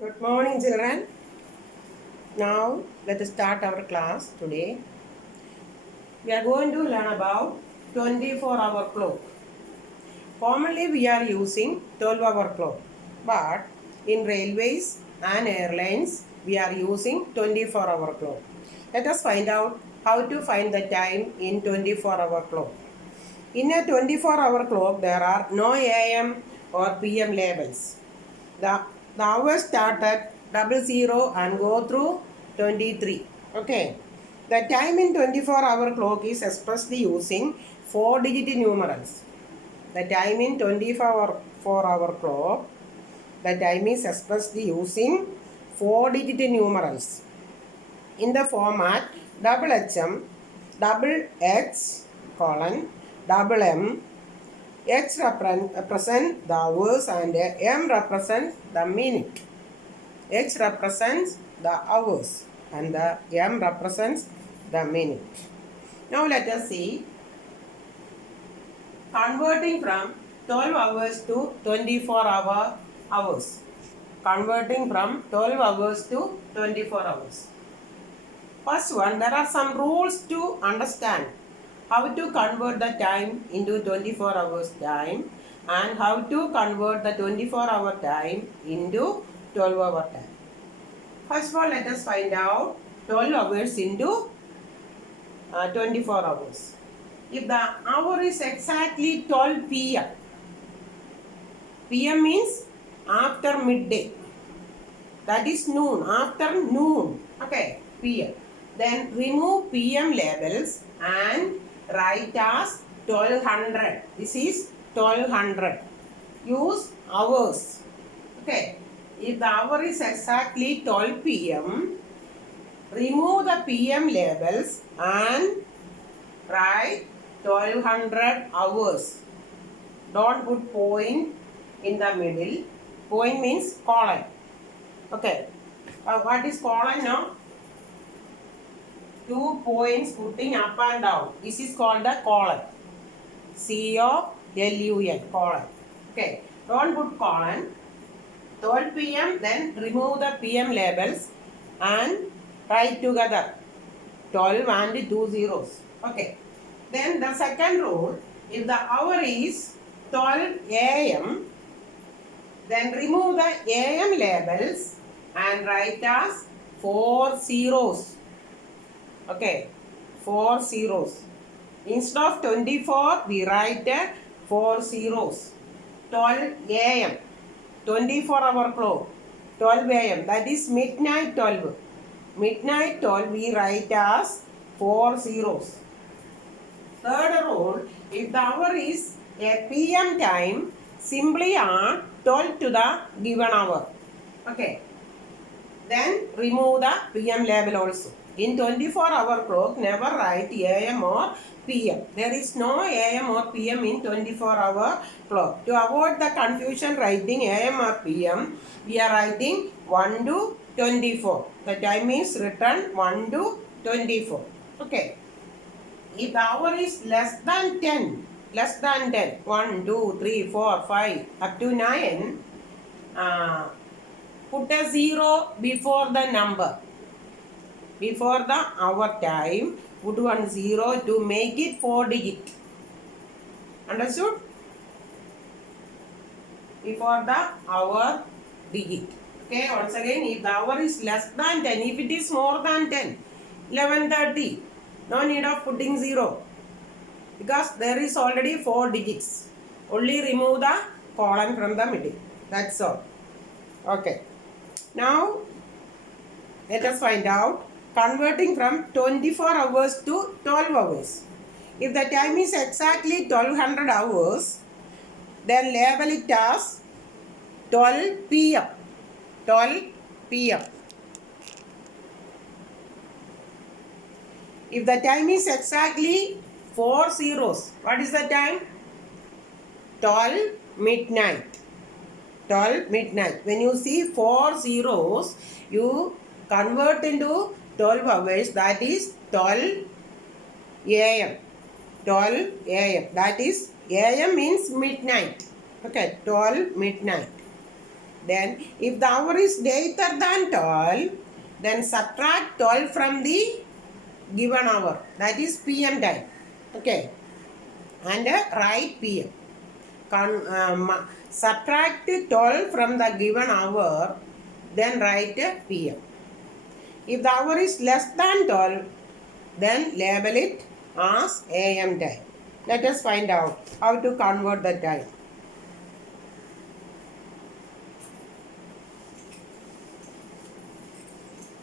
Good morning, children. Now, let us start our class today. We are going to learn about 24-hour clock. Commonly, we are using 12-hour clock, but in railways and airlines, we are using 24-hour clock. Let us find out how to find the time in 24-hour clock. In a 24-hour clock, there are no AM or PM labels. The, the hours start at 00 and go through 23. Okay. The time in 24-hour clock is expressed using 4-digit numerals. The time in 24-hour clock, the time is expressed using 4-digit numerals. In the format double HM, double H colon, double M, H represents the hours and M represents the minute. H represents the hours and the M represents the minute. Now let us see converting from 12 hours to 24 hours. Converting from 12 hours to 24 hours. First one, there are some rules to understand how to convert the time into 24 hours time and how to convert the 24-hour time into 12-hour time. First of all, let us find out 12 hours into 24 hours. If the hour is exactly 12 p.m., p.m. means after midday. That is noon, after noon. Okay, p.m. Then remove p.m. labels and write as 1200. This is 1200. Use hours. Okay. If the hour is exactly 12 p.m., remove the p.m. labels and write 1200 hours. Don't put point in the middle. Point means colon. Okay. What is colon now? 2 points putting up and down. This is called the colon. C-O-L-U-N. Colon. Okay. Don't put colon. 12 p.m. Then remove the p.m. labels and write together 12 and 2 zeros. Okay. Then the second rule, if the hour is 12 a.m., then remove the a.m. labels and write as 4 zeros. Okay, 4 zeros. Instead of 24, we write 4 zeros. 12 a.m. 24-hour clock. 12 a.m. That is midnight 12. Midnight 12 we write as 4 zeros. Third rule, if the hour is a p.m. time, simply add 12 to the given hour. Okay. Then remove the p.m. label also. In 24-hour clock, never write a.m. or p.m. There is no a.m. or p.m. in 24-hour clock. To avoid the confusion writing a.m. or p.m., we are writing 1 to 24. The time is written 1 to 24. Okay. If the hour is less than 10, 1, 2, 3, 4, 5, up to 9, put a 0 before the number. Before the hour time, put 1 0 to make it 4 digit. Understood? Before the hour digit. Okay, once again, if the hour is less than 10, if it is more than 10, 11:30, no need of putting 0. Because there is already 4 digits. Only remove the colon from the middle. That's all. Okay. Now, let us find out converting from 24 hours to 12 hours. If the time is exactly 1200 hours, then label it as 12 p.m. 12 p.m. If the time is exactly 4 zeros, what is the time? 12 midnight. 12 midnight. When you see 4 zeros, you convert into 12 hours, that is 12 a.m. 12 a.m. That is a.m. means midnight. Okay, 12 midnight. Then if the hour is greater than 12, then subtract 12 from the given hour. That is PM time. Okay. And write PM. Subtract 12 from the given hour, then write PM. If the hour is less than 12, then label it as AM time. Let us find out how to convert the time.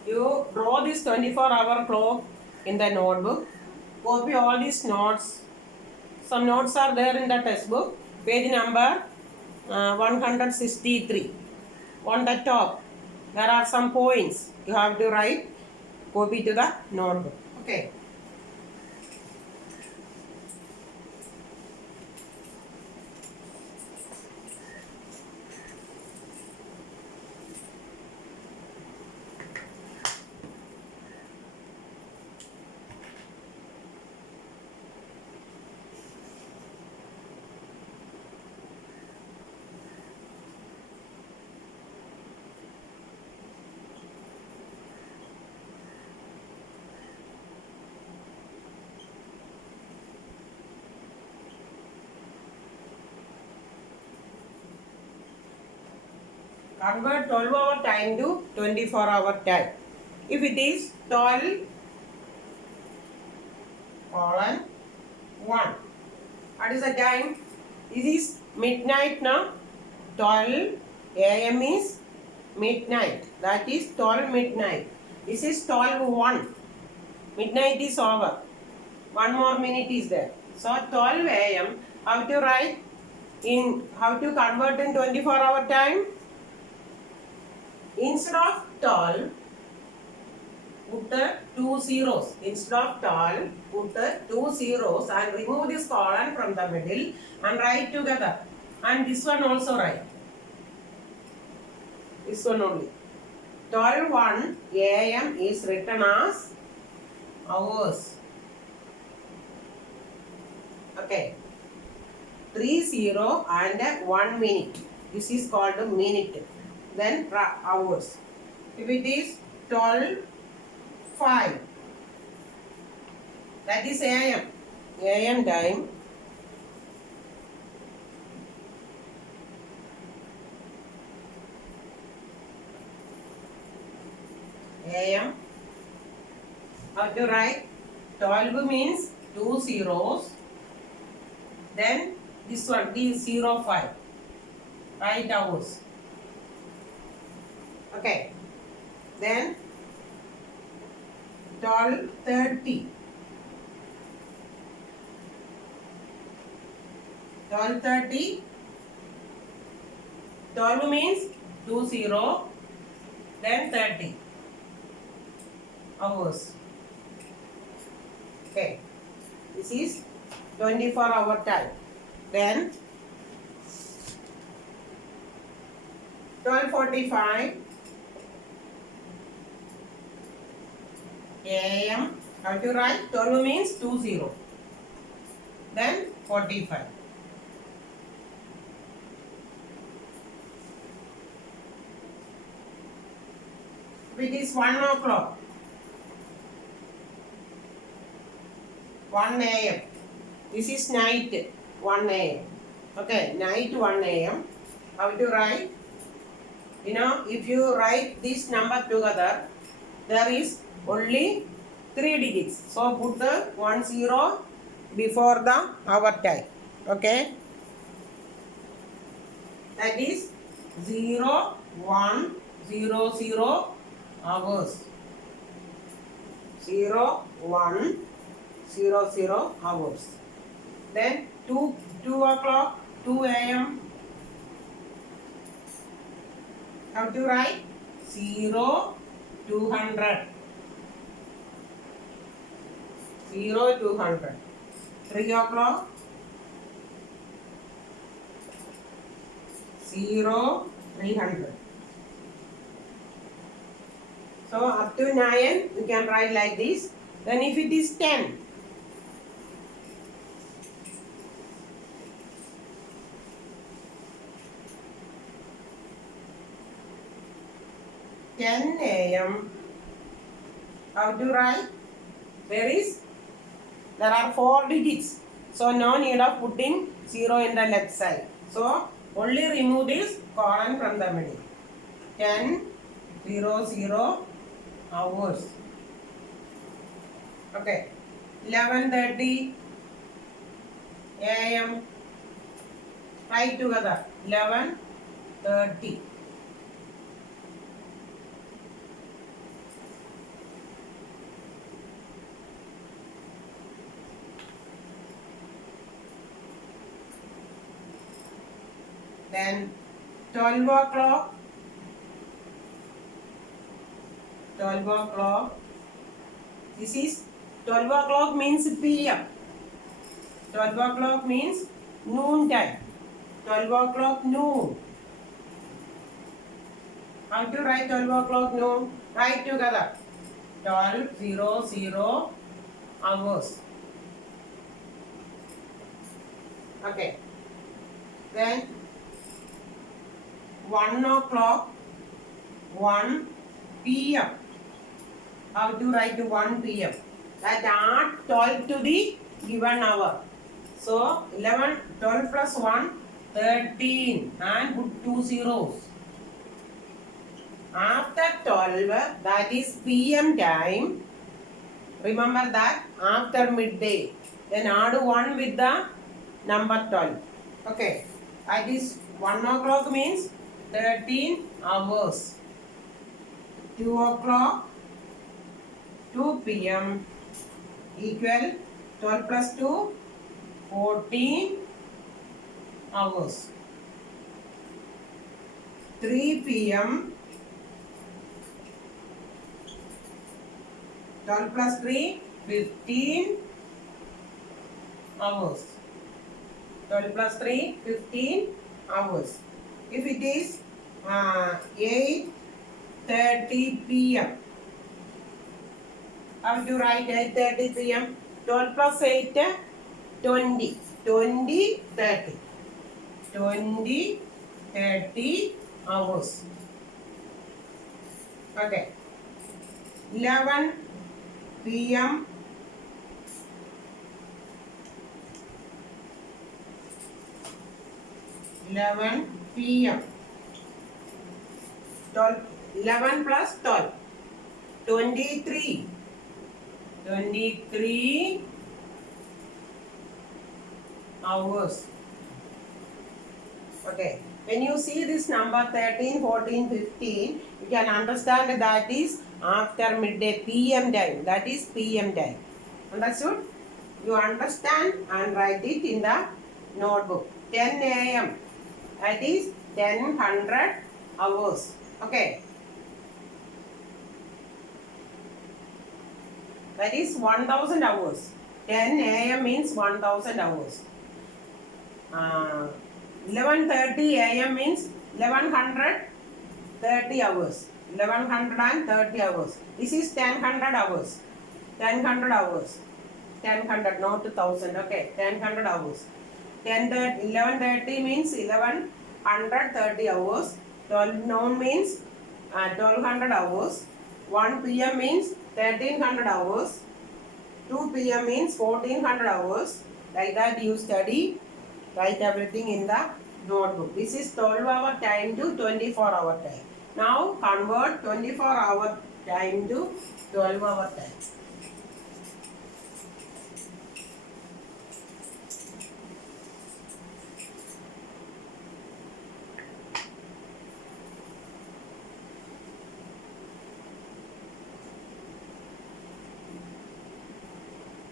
You draw this 24-hour clock in the notebook. Copy all these notes. Some notes are there in the textbook. Page number 163. On the top, there are some points. You have to write, copy to the notebook. Okay. Convert 12-hour time to 24-hour time. If it is 12 colon 1, what is the time? This is midnight now. 12 AM is midnight. That is 12 midnight. This is 12:01. Midnight is over. One more minute is there. So 12 AM. How to write in? How to convert in 24-hour time? Instead of 12, put the 2 zeros. Instead of 12, put the 2 zeros and remove this colon from the middle and write together. And this one also write. This one only. 12:01 AM is written as hours. Okay. 30 and 1 minute. This is called a minute. Then hours. If it is 12:05, that is AM. AM time. AM. How to write? 12 means 2 zeros. Then this one, D05. Write hours. Okay. Then 12:30. 12:30. 12 means 2 0. Then 30 hours. Okay. This is 24-hour time. Then 12:45 AM. How to write? 12 means 2 0. Then 45. It is 1 o'clock. 1 AM. This is night 1 AM. Okay, night 1 AM. How to write? You know, if you write this number together, there is only 3 digits. So put the 1 0 before the hour time. Okay. That is 0 1 0 0 hours. 0 1 0 0 hours. Then 2 o'clock 2 AM. How to write? 0 200. 0 200. 3 o'clock 0 300. So up to 9 you can write like this. Then if it is 10, 10 a.m. How to write? There are 4 digits. So no need of putting 0 in the left side. So only remove this colon from the middle. 10:00 hours. Okay. 11:30 a.m. Write together. 11:30. Then 12 o'clock. 12 o'clock. This is 12 o'clock means PM. 12 o'clock means noon time. 12 o'clock noon. How to write 12 o'clock noon? Write together. 12:00 hours. Okay. Then 1 o'clock 1 PM. How to write 1 PM? That add 12 to the given hour. So 11, 12 plus 1, 13 and put 2 zeros. After 12, that is PM time. Remember that after midday. Then add 1 with the number 12. Okay. That is 1 o'clock means 13 hours. 2 o'clock 2 PM equal 12 plus 2 14 hours. 3 PM 12 plus 3 15 hours. 12 plus 3 15 hours. If it is 8:30 PM, how to write 8:30 PM? 12 plus 8 20. 20 30. 20 30 hours. Okay. 11 PM 11 PM 12 11 plus 12 23 23 hours. Okay, when you see this number 13 14 15, you can understand that is after midday PM time. That is PM time. Understood? You understand and write it in the notebook. 10 a.m. That is 10:100 hours. Okay. That is 1000 hours. 10 a.m. means 1000 hours. 11:30 a.m. means 1130 hours. 1130 hours. This is 1000 hours. 1000 hours. 1000, not 1000. Okay. 1000 hours. 11:30 means 1130 hours. 12 noon means 1200 hours. 1 PM means 1300 hours. 2 PM means 1400 hours. Like that you study. Write everything in the notebook. This is 12-hour time to 24-hour time. Now convert 24-hour time to 12-hour time.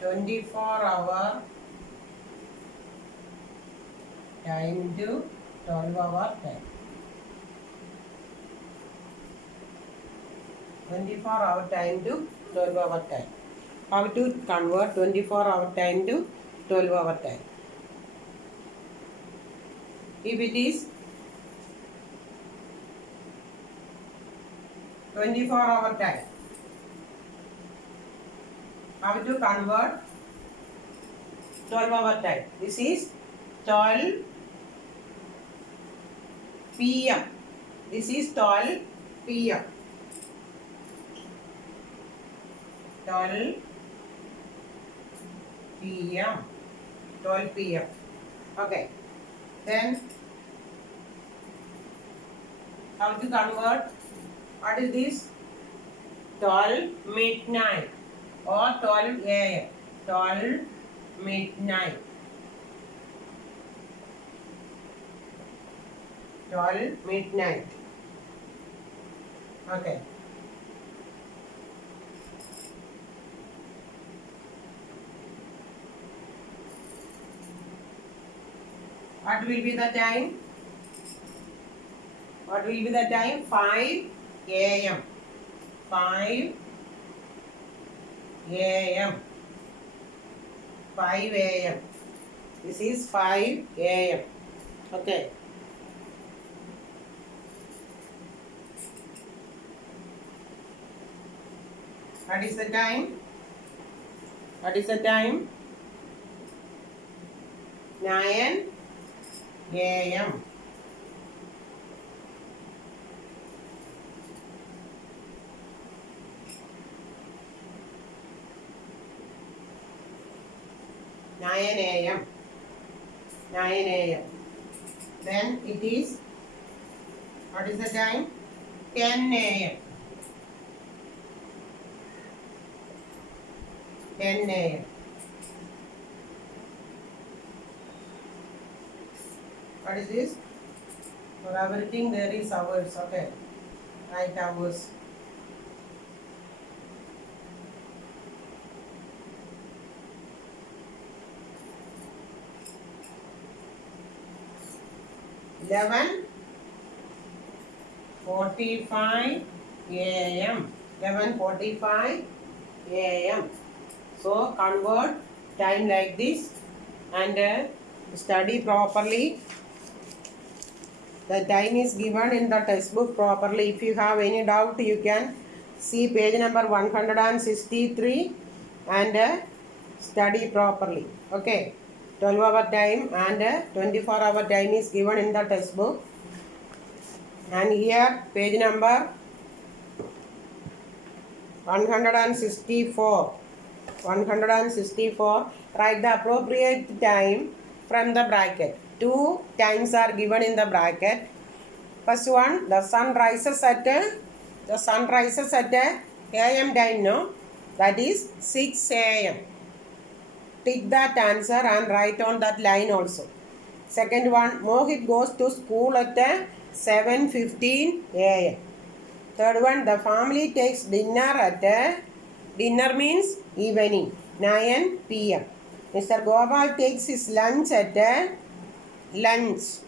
(24-hour) time to 12-hour time. 24-hour time to 12-hour time. How to convert 24-hour time to 12-hour time? If it is 24-hour time, how to convert 12-hour time? This is 12 PM. This is 12 PM. 12 p.m. 12 p.m. Okay. Then how to convert? What is this? 12 midnight or 12 a.m. 12 midnight. 12 midnight. Okay. What will be the time? What will be the time? 5 a.m. 5 a.m. 5 a.m. This is 5 a.m. Okay. What is the time? What is the time? 9 a.m. Nine a.m. 9 a.m. Then it is, what is the time? 10 a.m. 10 a.m. What is this? For everything there is hours. Okay. Write hours. Eleven 45 a.m. 11:45 a.m. So convert time like this and study properly. The time is given in the textbook properly. If you have any doubt, you can see page number 163 and study properly. Okay. 12-hour time and 24-hour time is given in the textbook. And here page number 164. 164. Write the appropriate time from the bracket. Two times are given in the bracket. First one, the sun rises at AM time, no? That is 6 AM. Tick that answer and write on that line also. Second one, Mohit goes to school at 7:15 AM. Third one, the family takes dinner at dinner means evening, 9 PM. Mr. Gopal takes his lunch at lunch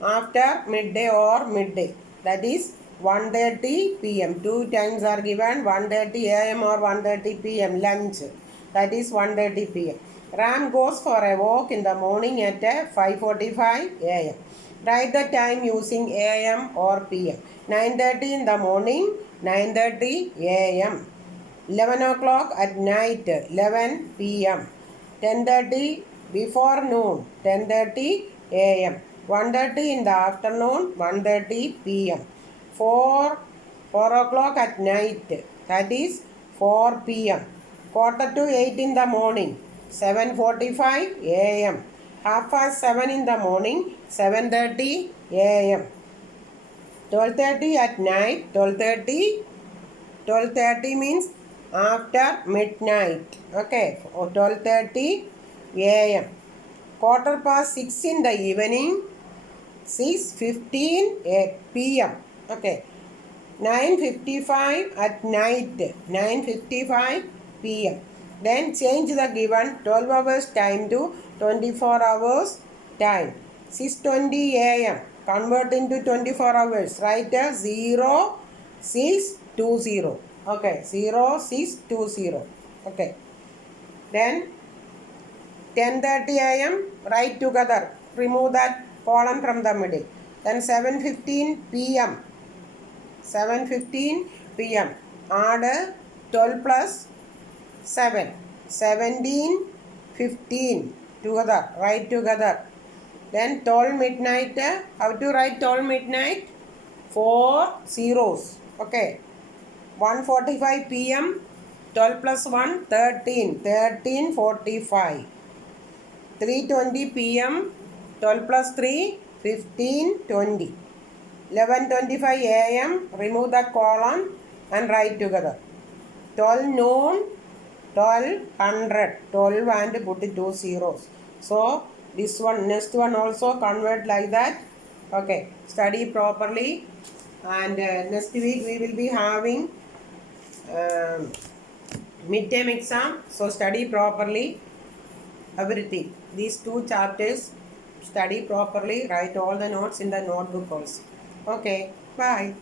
after midday or midday. That is 1:30 PM. Two times are given, 1:30 AM or 1:30 PM lunch. That is 1:30 PM. Ram goes for a walk in the morning at 5:45 AM. Write the time using AM or PM. 9:30 in the morning, 9:30 AM. 11 o'clock at night, 11 PM. 10:30 before noon, 10:30 AM. 1:30 in the afternoon, 1:30 PM. 4 o'clock at night, that is 4 PM. 7:45 in the morning, 7:45 AM. 7:30 in the morning, 7:30 AM. 12:30 at night, 12:30 means after midnight. Okay, 12:30 AM. 6:15 in the evening, 6:15 PM. Okay. 9:55 at night, 9:55 PM. Then change the given 12 hours time to 24 hours time. 6:20 AM. Convert into 24 hours. Write 0620. Okay, 0620. Okay. Then 10:30 AM. Write together. Remove that column from the middle. Then 7:15 PM. 7:15 PM. Add 12 plus 7. 17, 15. Together. Write together. Then 12 midnight. How to write 12 midnight? 4 zeros. Okay. 1:45 PM. 12 plus 1, 13. 13:45. 3:20 p.m. 12 plus 3, 15:20. 11:25 a.m. Remove the colon and write together. 12 noon, 12:100. 12 and put 2 zeros. So this one, next one also convert like that. Okay, study properly, and next week we will be having midterm exam. So study properly everything. These 2 chapters, study properly, write all the notes in the notebook also. Okay, bye.